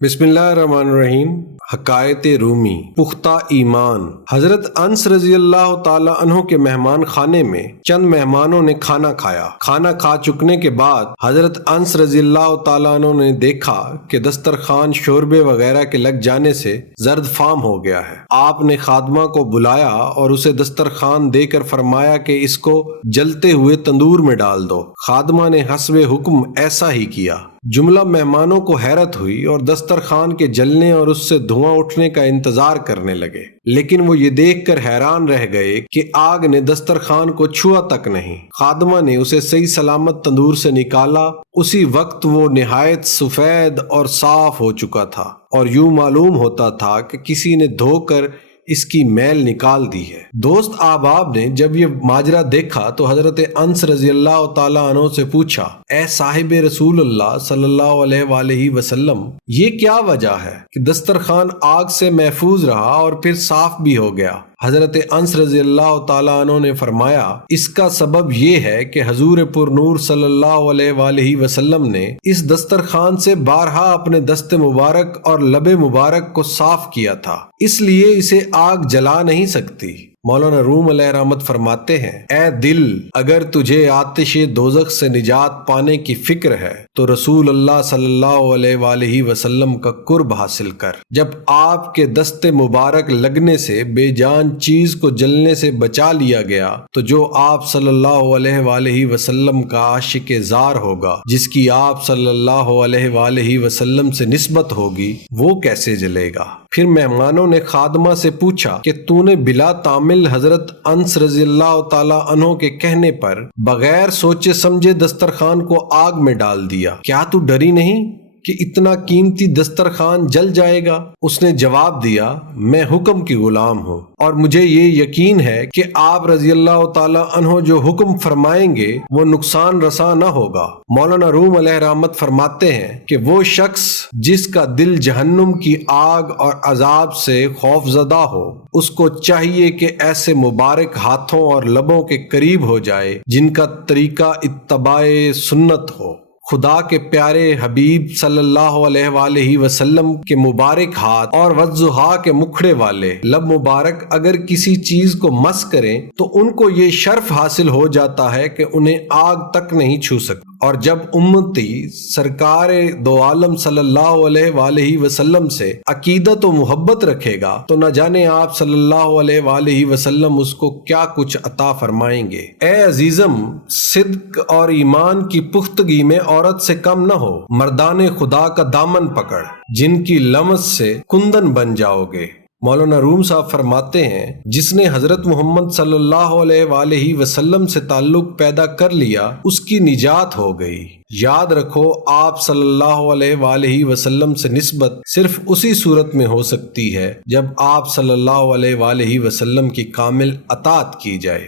बिस्मिल्लाहिर्रहमानिर्रहीम। हकायत रूमी पुख्ता ईमान। हजरत अंस रजी अल्लाह ताला अन्हो के मेहमान खाने में चंद मेहमानों ने खाना खाया। खाना खा चुकने के बाद हजरत अंस रजी अल्लाह ताला अन्हो ने देखा कि दस्तरखान शोरबे वगैरह के लग जाने से जर्द फाम हो गया है। आपने खादमा को बुलाया और उसे दस्तरखान देकर फरमाया कि इसको जलते हुए तंदूर में डाल दो। खादमा ने हस्बे हुक्म ऐसा ही किया। जुमला मेहमानों को हैरत हुई और दस्तरखान के जलने और उससे धुआं उठने का इंतजार करने लगे, लेकिन वो ये देखकर हैरान रह गए कि आग ने दस्तरखान को छुआ तक नहीं। खादमा ने उसे सही सलामत तंदूर से निकाला। उसी वक्त वो निहायत सफेद और साफ हो चुका था और यूं मालूम होता था कि किसी ने धोकर इसकी मैल निकाल दी है। दोस्त अहबाब ने जब ये माजरा देखा तो हजरत अंस रजी अल्लाह ताला अन्हो से पूछा, ए साहिब रसूल अल्लाह सल्लल्लाहु अलैहि वसल्लम, ये क्या वजह है कि दस्तरखान आग से महफूज रहा और फिर साफ भी हो गया? हजरत अंस रजी अल्लाह ताला अन्हो ने फरमाया, इसका सबब ये है कि हजूर पुरनूर सल्लल्लाहु अलैहि वसल्लम ने इस दस्तरखान से बारहा अपने दस्ते मुबारक और लबे मुबारक को साफ किया था, इसलिए इसे आग जला नहीं सकती। मौलाना रूम अलैहि रहमत फरमाते हैं, ए दिल, अगर तुझे आतिशे दोज़ख से निजात पाने की फिक्र है तो रसूल अल्लाह सल्लल्लाहु अलैहि वसल्लम का कुर्ब हासिल कर। जब आपके दस्ते मुबारक लगने से बेजान चीज को जलने से बचा लिया गया तो जो आप सल्लल्लाहु अलैहि वसल्लम का आशिक ज़ार होगा, जिसकी आप सल्लल्लाहु अलैहि वसल्लम से निस्बत होगी, वो कैसे जलेगा? फिर मेहमानों ने खादमा से पूछा कि तूने बिला तामिल हजरत अंस रज़ियल्लाहु ताला अन्हो के कहने पर बगैर सोचे समझे दस्तरखान को आग में डाल दिया, क्या तू डरी नहीं कि इतना कीमती दस्तरखान जल जाएगा? उसने जवाब दिया, मैं हुक्म की गुलाम हूँ और मुझे ये यकीन है कि आप रज़ियल्लाहु ताला अन्हो जो हुक्म फरमाएंगे वो नुकसान रसा न होगा। मौलाना रूम अलैहि रहमत फरमाते हैं कि वो शख्स जिसका दिल जहन्नुम की आग और अजाब से खौफजदा हो, उसको चाहिए कि ऐसे मुबारक हाथों और लबों के करीब हो जाए जिनका तरीका इत्तबाए सुन्नत हो। खुदा के प्यारे हबीब सल्लल्लाहु अलैहि वसल्लम के मुबारक हाथ और वज़्ज़ुहा के मुखड़े वाले लब मुबारक अगर किसी चीज को मस करें तो उनको ये शर्फ हासिल हो जाता है कि उन्हें आग तक नहीं छू सकती। और जब उम्मती सरकार दो आलम सल्लल्लाहु अलैहि वसल्लम से अकीदत व मोहब्बत रखेगा तो न जाने आप सल्लल्लाहु अलैहि वसल्लम उसको क्या कुछ अता फरमाएंगे। ए अजीजम, सिद्क और ईमान की पुख्तगी में औरत से कम न हो। मर्दाने खुदा का दामन पकड़, जिनकी लमस से कुंदन बन जाओगे। मौलाना रूम साहब फरमाते हैं, जिसने हजरत मोहम्मद सल्लल्लाहु अलैहि वसल्लम से ताल्लुक पैदा कर लिया उसकी निजात हो गई। याद रखो, आप सल्लल्लाहु अलैहि वसल्लम से निस्बत सिर्फ उसी सूरत में हो सकती है जब आप सल्लल्लाहु अलैहि वसल्लम की कामिल अतात की जाए।